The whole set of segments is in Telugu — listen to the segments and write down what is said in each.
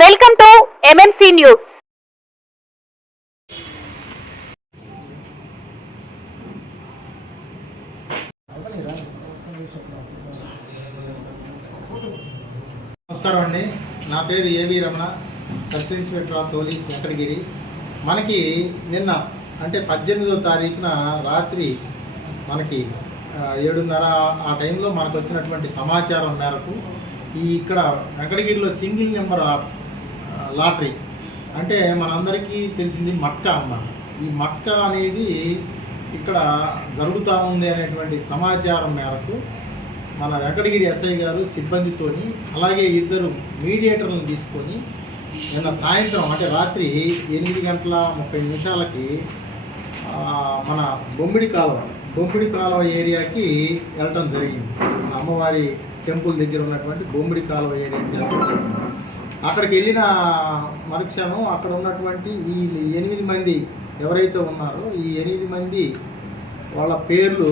Welcome to MMC news. నమస్కారం అండి. నా పేరు ఏవి Ramana, sub inspector of police Venkatagiri. మనకి నిన్న అంటే 18వ తారీఖున రాత్రి మనకి 7:30 ఆ టైంలో మనకు వచ్చినటువంటి సమాచారం మేరకు ఇక్కడ వెంకటగిరిలో సింగిల్ నెంబర్ లాటరీ అంటే మనందరికీ తెలిసింది మట్కా అన్నమాట. ఈ మట్కా అనేది ఇక్కడ జరుగుతూ ఉంది అనేటువంటి సమాచారం మేరకు మన వెంకటగిరి ఎస్ఐ గారు సిబ్బందితోని అలాగే 2 మీడియేటర్లను తీసుకొని నిన్న సాయంత్రం అంటే రాత్రి 8:30 మన బొమ్మిడి కాలువ ఏరియాకి వెళ్ళటం జరిగింది. మన అమ్మవారి టెంపుల్ దగ్గర ఉన్నటువంటి బొమ్మిడి కాలువ ఏరియాకి వెళ్ళటం జరిగింది. అక్కడికి వెళ్ళిన మరుక్షణం అక్కడ ఉన్నటువంటి ఈ 8 మంది ఎవరైతే ఉన్నారో ఈ 8 మంది వాళ్ళ పేర్లు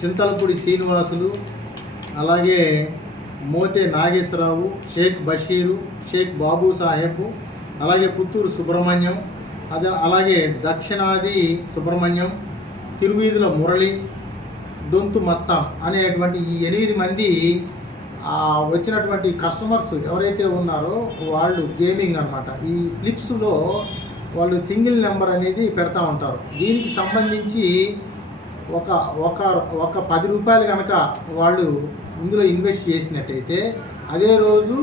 చింతలపూడి శ్రీనివాసులు, అలాగే మోతే నాగేశ్వరరావు, షేక్ బషీరు, షేక్ బాబు సాహెబ్, అలాగే పుత్తూరు సుబ్రహ్మణ్యం, అలాగే దక్షిణాది సుబ్రహ్మణ్యం, తిరువీధుల మురళి, దొంతు మస్తాన్ అనేటువంటి ఈ 8 మంది వచ్చినటువంటి కస్టమర్స్ ఎవరైతే ఉన్నారో వాళ్ళు గేమింగ్ అన్నమాట. ఈ స్లిప్స్లో వాళ్ళు సింగిల్ నెంబర్ అనేది పెడతా ఉంటారు. దీనికి సంబంధించి ఒక 10 రూపాయలు కనుక వాళ్ళు ఇందులో ఇన్వెస్ట్ చేసినట్టయితే అదే రోజు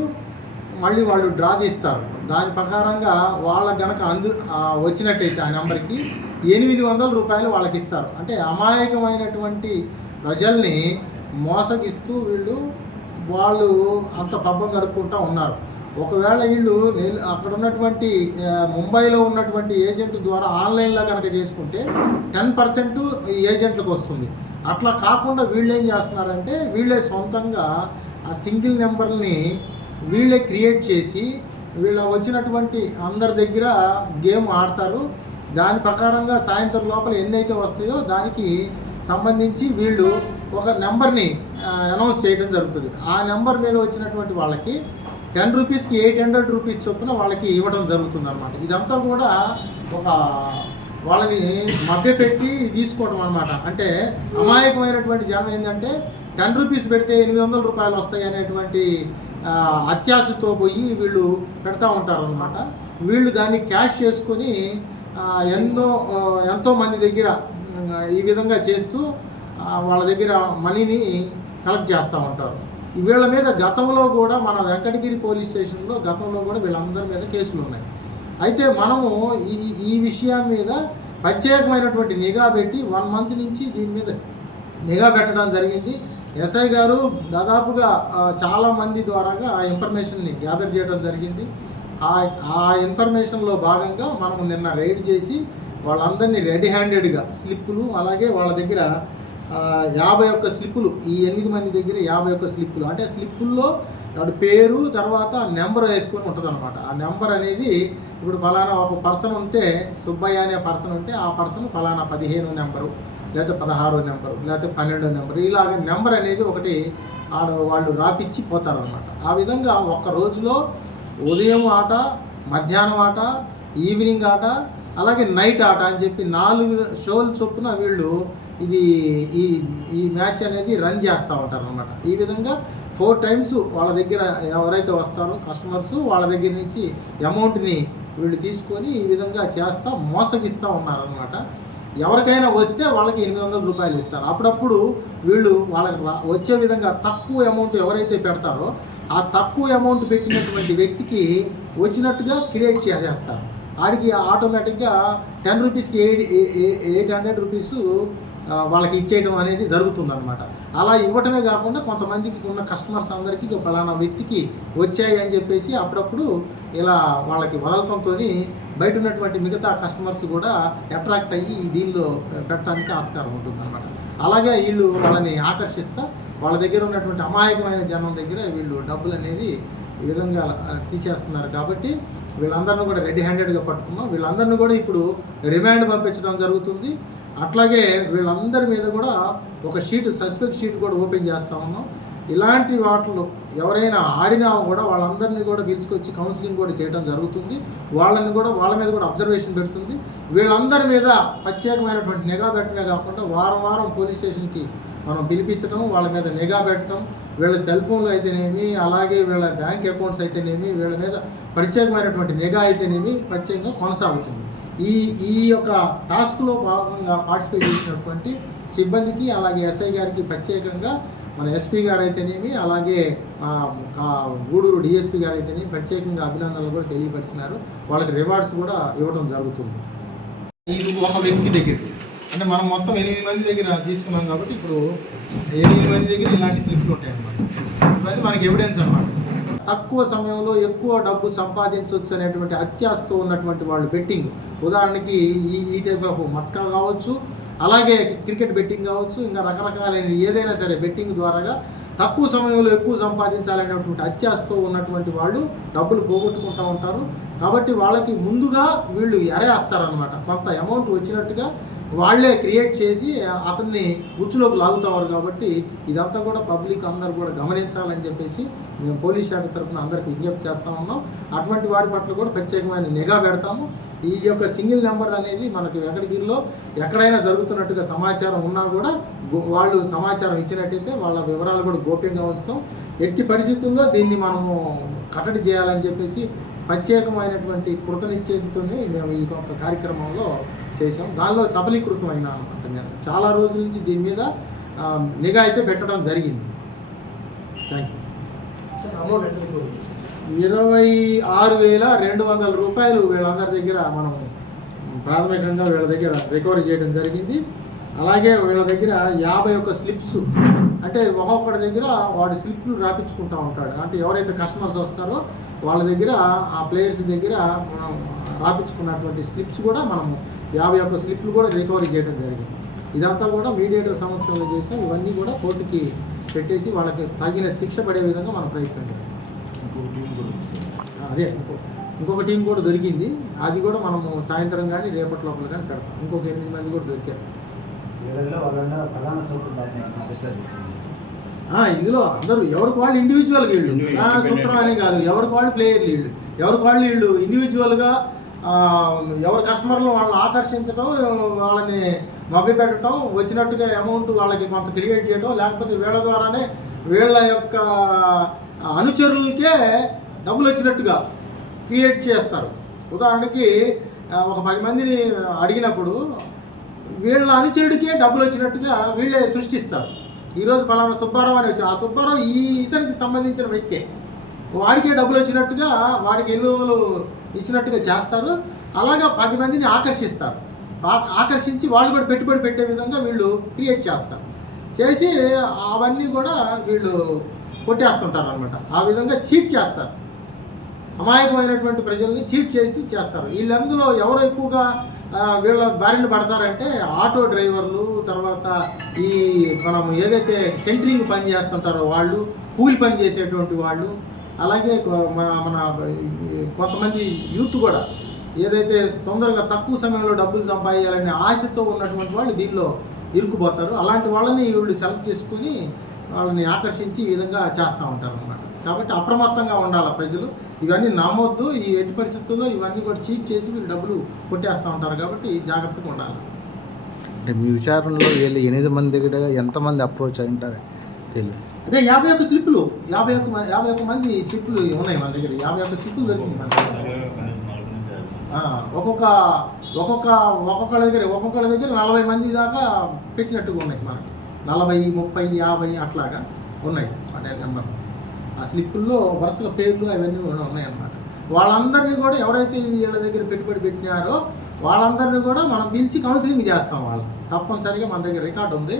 మళ్ళీ వాళ్ళు డ్రా తీస్తారు. దాని ప్రకారంగా వాళ్ళకి కనుక వచ్చినట్టయితే ఆ నెంబర్కి 800 రూపాయలు వాళ్ళకి ఇస్తారు. అంటే అమాయకమైనటువంటి ప్రజల్ని మోసగిస్తూ వాళ్ళు అంత పబ్బం గడుపుకుంటూ ఉన్నారు. ఒకవేళ వీళ్ళు అక్కడ ఉన్నటువంటి ముంబైలో ఉన్నటువంటి ఏజెంట్ ద్వారా ఆన్లైన్లో కనుక చేసుకుంటే 10% ఏజెంట్లకు వస్తుంది. అట్లా కాకుండా వీళ్ళు ఏం చేస్తున్నారంటే వీళ్ళే సొంతంగా ఆ సింగిల్ నెంబర్ని వీళ్ళే క్రియేట్ చేసి వీళ్ళ వచ్చినటువంటి అందరి దగ్గర గేమ్ ఆడతారు. దాని ప్రకారంగా సాయంత్రం లోపల ఎన్నైతే వస్తాయో దానికి సంబంధించి వీళ్ళు ఒక నెంబర్ని అనౌన్స్ చేయడం జరుగుతుంది. ఆ నెంబర్ మీద వచ్చినటువంటి వాళ్ళకి 10 రూపీస్కి 800 రూపీస్ చొప్పున వాళ్ళకి ఇవ్వడం జరుగుతుంది అన్నమాట. ఇదంతా కూడా ఒక వాళ్ళని మభ్యపెట్టి తీసుకోవడం అనమాట. అంటే అమాయకమైనటువంటి జనం ఏంటంటే 10 రూపీస్ పెడితే 800 రూపాయలు వస్తాయి అనేటువంటి అత్యాశతో పోయి వీళ్ళు పెడతా ఉంటారు అనమాట. వీళ్ళు దాన్ని క్యాష్ చేసుకొని ఎంతో మంది దగ్గర ఈ విధంగా చేస్తూ వాళ్ళ దగ్గర మనీని కలెక్ట్ చేస్తూ ఉంటారు. వీళ్ళ మీద గతంలో కూడా మన వెంకటగిరి పోలీస్ స్టేషన్లో గతంలో కూడా వీళ్ళందరి మీద కేసులు ఉన్నాయి. అయితే మనము ఈ విషయం మీద ప్రత్యేకమైనటువంటి నిఘా పెట్టి 1 మంత్ నుంచి దీని మీద నిఘా పెట్టడం జరిగింది. ఎస్ఐ గారు దాదాపుగా చాలామంది ద్వారాగా ఆ ఇన్ఫర్మేషన్ని గ్యాదర్ చేయడం జరిగింది. ఆ ఇన్ఫర్మేషన్లో భాగంగా మనము నిన్న రైడ్ చేసి వాళ్ళందరినీ రెడీ హ్యాండెడ్గా స్లిప్పులు, అలాగే వాళ్ళ దగ్గర 51 స్లిప్పులు, ఈ 8 మంది దగ్గర 51 స్లిప్పులు, అంటే స్లిప్పుల్లో వాడి పేరు తర్వాత నెంబర్ వేసుకొని ఉంటుంది అనమాట. ఆ నెంబర్ అనేది ఇప్పుడు ఫలానా ఒక పర్సన్ ఉంటే సుబ్బయ్య అనే పర్సన్ ఉంటే ఆ పర్సన్ ఫలానా 15 నెంబరు లేకపోతే 16 నెంబరు లేకపోతే 12 నెంబరు ఇలాగ నెంబర్ అనేది ఒకటి వాళ్ళు రాపిచ్చి పోతారనమాట. ఆ విధంగా ఒక్క రోజులో ఉదయం ఆట, మధ్యాహ్నం ఆట, ఈవినింగ్ ఆట, అలాగే నైట్ ఆట అని చెప్పి 4 షోలు చొప్పున వీళ్ళు ఈ మ్యాచ్ అనేది రన్ చేస్తూ ఉంటారు అనమాట. ఈ విధంగా 4 టైమ్స్ వాళ్ళ దగ్గర ఎవరైతే వస్తారో కస్టమర్స్ వాళ్ళ దగ్గర నుంచి అమౌంట్ని వీళ్ళు తీసుకొని ఈ విధంగా మోసగిస్తూ ఉన్నారనమాట. ఎవరికైనా వస్తే వాళ్ళకి 800 రూపాయలు ఇస్తారు. అప్పుడప్పుడు వీళ్ళు వాళ్ళకి వచ్చే విధంగా తక్కువ అమౌంట్ ఎవరైతే పెడతారో ఆ తక్కువ అమౌంట్ పెట్టినటువంటి వ్యక్తికి వచ్చినట్టుగా క్రియేట్ చేసేస్తారు. ఆడికి ఆటోమేటిక్గా 10 రూపీస్కి 800 రూపీస్ వాళ్ళకి ఇచ్చేయడం అనేది జరుగుతుందన్నమాట. అలా ఇవ్వటమే కాకుండా కొంతమందికి ఉన్న కస్టమర్స్ అందరికీ ఫలానా వ్యక్తికి వచ్చాయి అని చెప్పేసి అప్పుడప్పుడు ఇలా వాళ్ళకి వదలటంతో బయట ఉన్నటువంటి మిగతా కస్టమర్స్ కూడా అట్రాక్ట్ అయ్యి దీనిలో పెట్టడానికి ఆస్కారం ఉంటుందన్నమాట. అలాగే వీళ్ళు వాళ్ళని ఆకర్షిస్తా వాళ్ళ దగ్గర ఉన్నటువంటి అమాయకమైన జనం దగ్గర వీళ్ళు డబ్బులు అనేది ఈ విధంగా తీసేస్తున్నారు. కాబట్టి వీళ్ళందరినీ కూడా రెడీ హ్యాండెడ్గా పట్టుకున్నాం. వీళ్ళందరినీ కూడా ఇప్పుడు రిమాండ్ పంపించడం జరుగుతుంది. అట్లాగే వీళ్ళందరి మీద కూడా ఒక సస్పెక్ట్ షీట్ కూడా ఓపెన్ చేస్తూ ఉన్నాం. ఇలాంటి వాటిలో ఎవరైనా ఆడినా కూడా వాళ్ళందరినీ కూడా పిలుచుకొచ్చి కౌన్సిలింగ్ కూడా చేయడం జరుగుతుంది. వాళ్ళని కూడా వాళ్ళ మీద కూడా అబ్జర్వేషన్ పెడుతుంది. వీళ్ళందరి మీద ప్రత్యేకమైనటువంటి నిఘా పెట్టడమే కాకుండా వారం వారం పోలీస్ స్టేషన్కి మనం పిలిపించడం, వాళ్ళ మీద నిఘా పెట్టడం, వీళ్ళ సెల్ ఫోన్లు అయితేనేమి, అలాగే వీళ్ళ బ్యాంక్ అకౌంట్స్ అయితేనేమి, వీళ్ళ మీద ప్రత్యేకమైనటువంటి నిఘా అయితేనేమి ప్రత్యేకంగా కొనసాగుతుంది. ఈ యొక్క టాస్క్లో భాగంగా పార్టిసిపేట్ చేసినటువంటి సిబ్బందికి, అలాగే ఎస్ఐ గారికి ప్రత్యేకంగా మన ఎస్పీ గారు అయితేనేమి, అలాగే గూడూరు డిఎస్పీ గారు అయితేనేమి ప్రత్యేకంగా అభినందనలు కూడా తెలియపరిచినారు. వాళ్ళకి రివార్డ్స్ కూడా ఇవ్వడం జరుగుతుంది. ఇది ఒక వ్యక్తి దగ్గర, అంటే మనం మొత్తం 8 మంది దగ్గర తీసుకున్నాం కాబట్టి ఇప్పుడు 8 మంది దగ్గర ఇలాంటి స్లిప్లు ఉంటాయి అన్నమాట. ఇవన్నీ మనకి ఎవిడెన్స్ అన్నమాట. తక్కువ సమయంలో ఎక్కువ డబ్బు సంపాదించవచ్చు అనేటువంటి అత్యాశతో ఉన్నటువంటి వాళ్ళు బెట్టింగ్, ఉదాహరణకి ఈ టైప్ ఆఫ్ మట్కా కావచ్చు, అలాగే క్రికెట్ బెట్టింగ్ కావచ్చు, ఇంకా రకరకాలైన ఏదైనా సరే బెట్టింగ్ ద్వారాగా తక్కువ సమయంలో ఎక్కువ సంపాదించాలనేటువంటి అత్యాశతో ఉన్నటువంటి వాళ్ళు డబ్బులు పోగొట్టుకుంటూ ఉంటారు. కాబట్టి వాళ్ళకి ముందుగా వీళ్ళు ఎరేస్తారనమాట. కొంత అమౌంట్ వచ్చినట్టుగా వాళ్ళే క్రియేట్ చేసి అతన్ని ఉచ్చులోకి లాగుతారు. కాబట్టి ఇదంతా కూడా పబ్లిక్ అందరూ కూడా గమనించాలని చెప్పేసి మేము పోలీస్ శాఖ తరఫున అందరికి విజ్ఞప్తి చేస్తూ ఉన్నాం. అటువంటి వారి పట్ల కూడా ప్రత్యేకమైన నిఘా పెడతాము. ఈ యొక్క సింగిల్ నెంబర్ అనేది మనకి వెంకటగిరిలో ఎక్కడైనా జరుగుతున్నట్టుగా సమాచారం ఉన్నా కూడా వాళ్ళు సమాచారం ఇచ్చినట్టయితే వాళ్ళ వివరాలు కూడా గోప్యంగా ఉంచుతాం. ఎట్టి పరిస్థితుల్లో దీన్ని మనము కట్టడి చేయాలని చెప్పేసి ప్రత్యేకమైనటువంటి కృతనిశ్చయంతోనే మేము ఈ యొక్క కార్యక్రమంలో చేసాం. దానిలో సఫలీకృతం అయినా అనమాట. నేను చాలా రోజుల నుంచి దీని మీద నిఘా అయితే పెట్టడం జరిగింది. Thank you. 26,200 రూపాయలు వీళ్ళందరి దగ్గర మనం ప్రాథమికంగా వీళ్ళ దగ్గర రికవరీ చేయడం జరిగింది. అలాగే వీళ్ళ దగ్గర 51 స్లిప్స్, అంటే ఒక్కొక్కడి దగ్గర వాడి స్లిప్లు రాపించుకుంటూ ఉంటాడు. అంటే ఎవరైతే కస్టమర్స్ వస్తారో వాళ్ళ దగ్గర, ఆ ప్లేయర్స్ దగ్గర మనం రాపించుకున్నటువంటి స్లిప్స్ కూడా మనము 51 స్లిప్లు కూడా రికవరీ చేయడం జరిగింది. ఇదంతా కూడా మీడియేటర్ సమక్షంలో చేసాం. ఇవన్నీ కూడా కోర్టుకి పెట్టేసి వాళ్ళకి తగిన శిక్ష పడే విధంగా మనం ప్రయత్నం చేస్తాం. అదే ఇంకొక టీం కూడా దొరికింది. అది కూడా మనము సాయంత్రం కానీ రేపటి లోపల కానీ పెడతాం. ఇంకొక 8 మంది కూడా దొరికారు. ఇందులో అందరూ ఎవరికి వాళ్ళు ఇండివిజువల్గా వీళ్ళు సూత్రం అని కాదు, ఎవరికి వాళ్ళు ప్లేయర్లు వీళ్ళు, ఎవరికి వాళ్ళు వీళ్ళు ఇండివిజువల్గా ఎవరి కస్టమర్లు వాళ్ళని ఆకర్షించడం, వాళ్ళని మభ్యపెట్టడం, వచ్చినట్టుగా అమౌంట్ వాళ్ళకి కొంత క్రియేట్ చేయడం, లేకపోతే వీళ్ళ ద్వారానే వీళ్ళ యొక్క అనుచరులకే డబ్బులు వచ్చినట్టుగా క్రియేట్ చేస్తారు. ఉదాహరణకి ఒక 10 మందిని అడిగినప్పుడు వీళ్ళ అనుచరుడికే డబ్బులు వచ్చినట్టుగా వీళ్ళే సృష్టిస్తారు. ఈరోజు పలానా సుబ్బారావు అని వచ్చారు, ఆ సుబ్బారావు ఇతనికి సంబంధించిన వ్యక్తే, వాడికే డబ్బులు వచ్చినట్టుగా వాడికి ఎన్నులు ఇచ్చినట్టుగా చేస్తారు. అలాగా 10 మందిని ఆకర్షిస్తారు. ఆకర్షించి వాళ్ళు కూడా పెట్టుబడి పెట్టే విధంగా వీళ్ళు క్రియేట్ చేస్తారు. చేసి అవన్నీ కూడా వీళ్ళు కొట్టేస్తుంటారు అనమాట. ఆ విధంగా చీట్ చేస్తారు. అమాయకమైనటువంటి ప్రజల్ని చీట్ చేసి చేస్తారు. వీళ్ళందులో ఎవరు ఎక్కువగా వీళ్ళ బారిన పడతారంటే ఆటో డ్రైవర్లు, తర్వాత ఈ మనం ఏదైతే సెంట్రింగ్ పని చేస్తుంటారో వాళ్ళు, కూలి పని చేసేటువంటి వాళ్ళు, అలాగే మన కొంతమంది యూత్ కూడా ఏదైతే తొందరగా తక్కువ సమయంలో డబ్బులు సంపాదించాలనే ఆశతో ఉన్నటువంటి వాళ్ళు దీనిలో ఇరుక్కుపోతారు. అలాంటి వాళ్ళని వీళ్ళు సెలెక్ట్ చేసుకుని వాళ్ళని ఆకర్షించి ఈ విధంగా చేస్తూ ఉంటారు అన్నమాట. కాబట్టి అప్రమత్తంగా ఉండాలి ప్రజలు. ఇవన్నీ నమ్మొద్దు. ఈ ఎట్టి పరిస్థితుల్లో ఇవన్నీ కూడా చీట్ చేసి వీళ్ళు డబ్బులు కొట్టేస్తూ ఉంటారు. కాబట్టి జాగ్రత్తగా ఉండాలి. అంటే మీ విచారణలో వీళ్ళు 8 మంది దగ్గర ఎంతమంది అప్రోచ్ అయి ఉంటారు తెలియదు. అదే 51 స్లిప్పులు, 51 మంది స్లిప్పులు ఉన్నాయి మన దగ్గర. 51 స్లిప్పులు దొరికింది మన దగ్గర. ఒక్కొక్కళ్ళ దగ్గర 40 మంది దాకా పెట్టినట్టుగా ఉన్నాయి మనకి. 40, 30, 50 అట్లాగా ఉన్నాయి అదే నెంబర్. ఆ స్లిప్పుల్లో వరుసగా పేర్లు అవన్నీ ఉన్నాయన్నమాట. వాళ్ళందరినీ కూడా ఎవరైతే వీళ్ళ దగ్గర పెట్టుబడి పెట్టినారో వాళ్ళందరినీ కూడా మనం పిలిచి కౌన్సిలింగ్ చేస్తాం. వాళ్ళు తప్పనిసరిగా మన దగ్గర రికార్డు ఉంది.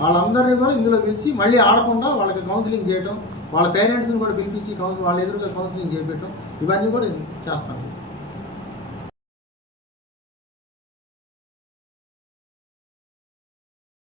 వాళ్ళందరినీ కూడా ఇందులో పిలిచి మళ్ళీ ఆడకుండా వాళ్ళకి కౌన్సిలింగ్ చేయడం, వాళ్ళ పేరెంట్స్ని కూడా పిలిపించి వాళ్ళ ఎదురుగా కౌన్సిలింగ్ చేయడం, ఇవన్నీ కూడా చేస్తాం.